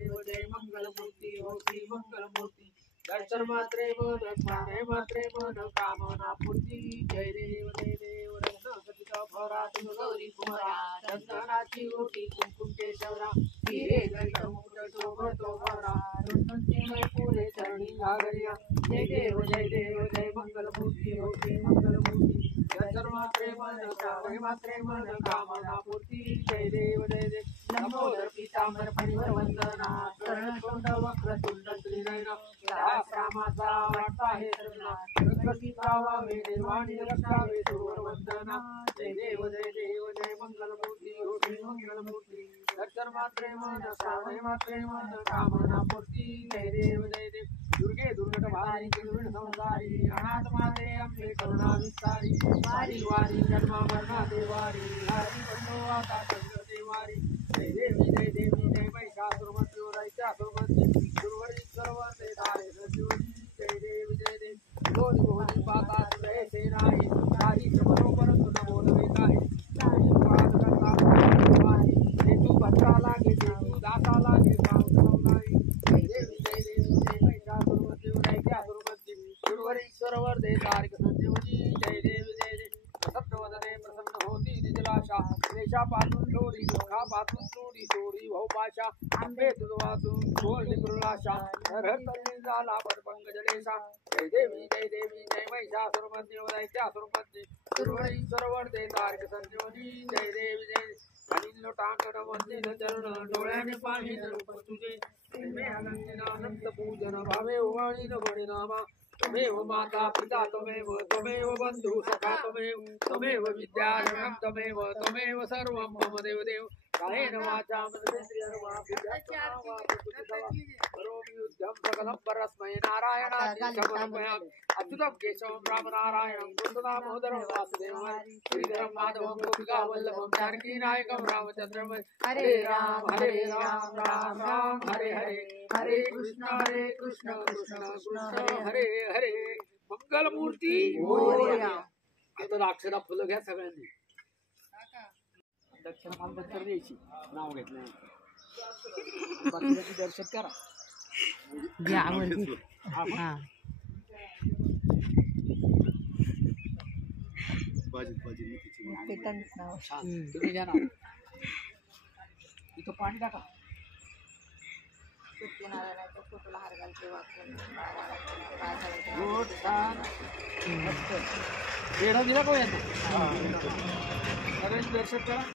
जय मंगलमूर्ती हो श्री मंगलमूर्ती दर्शन मात्रे मन स्मरणे मात्रे मन कामना पूर्ती जय देव रत्न भरा तुम गौरी कुमारा चंदनाची ओटी कुंकुम केशवरा हिरे गणित मुकुट शोभतो भरा रत्नमय पुरे चरणी लागल्या जय देव जय मंगलमूर्ती हो श्री मंगलमूर्ती दर्शन मात्रे मन स्मरणे मात्रे मन कामना पूर्ती जय देव नमोदर पीतांबर परिवर वंदना कर्णतोंड वक्रतुंड श्रीनयन सहस्रामाचा वाटता हे सर्वना प्रकृती प्रावावे देवाणी रक्षावे सुर वंदना जय देव जय मंगलमूर्ती हो श्री मंगलमूर्ती दर्शन मात्रे मन श्रावणे मात्रे मन कामना पूर्ती जय देव दुर्गे दुर्गट भारी दुर्गट संसारी अनाथ माते अंबे करुणा विस्तारी वारी वारी जन्म मरणा देवारी हरी बंधो आता संगते वारी जय देवी जय महिषासुरमर्दिनी रैत्यासुरमर्दिनी दुर्वरी सर्वते धारे सजीवनी जय देवी दोन भुवनी पाता सुरे सेनाई काही बरोबर तुला बोलवे काही काही वाद करता वारी तू भद्रा लागे तू दाता लागे पावसावलाई जय देवी जय महिषासुरमर्दिनी रैत्यासुरमर्दिनी दुर्वरी सर्वते धारे सजीवनी जय देवी सप्तवदने प्रसन्न होती निजलाशा रेषा पातून थोडी दुःखा पातून थोडी थोडी भाऊपाशा आंबे तुझवातून बोल निकृलाशा हरहर झाला पडपंग जलेशा जय देवी जय महिषासुरमर्दिनी रैत्यासुरमर्दिनी दुर्वरी सर्वते तारक संजीवनी जय देवी खालील लोटांगण वंदित चरण डोळ्याने पाहिन रूप तुझे अनंत पूजन भावे उवाळीन नामा त्वमेव माता पिता त्वमेव बंधु सखा त्वमेव विद्याधरं त्वमेव सर्वं मम देवदेव कायेन वाचा मनसेन्द्रियेण वा करोमि युद्धं सकलं परस्मै नारायणाय समर्पयामि अच्युतं केशवं रामनारायणं कृष्णदामोदरं वासुदेवं श्रीधरं माधवं गोपिकावल्लभं जानकीनायकं रामचन्द्रं हरे राम राम राम हरे हरे हरे कृष्ण कृष्ण कृष्ण हरे हरे मंगलमूर्ती मोरया। आता अक्षरा फुलं घ्या सगळ्यांनी दक्षिण मालबत्तर द्यायची नाव घेतलं बाकी दर्शन करा घ्या आवडली हा तुम्ही घ्या ना इथं पाणी टाका दिला को सगळ्यांनी दर्शन करा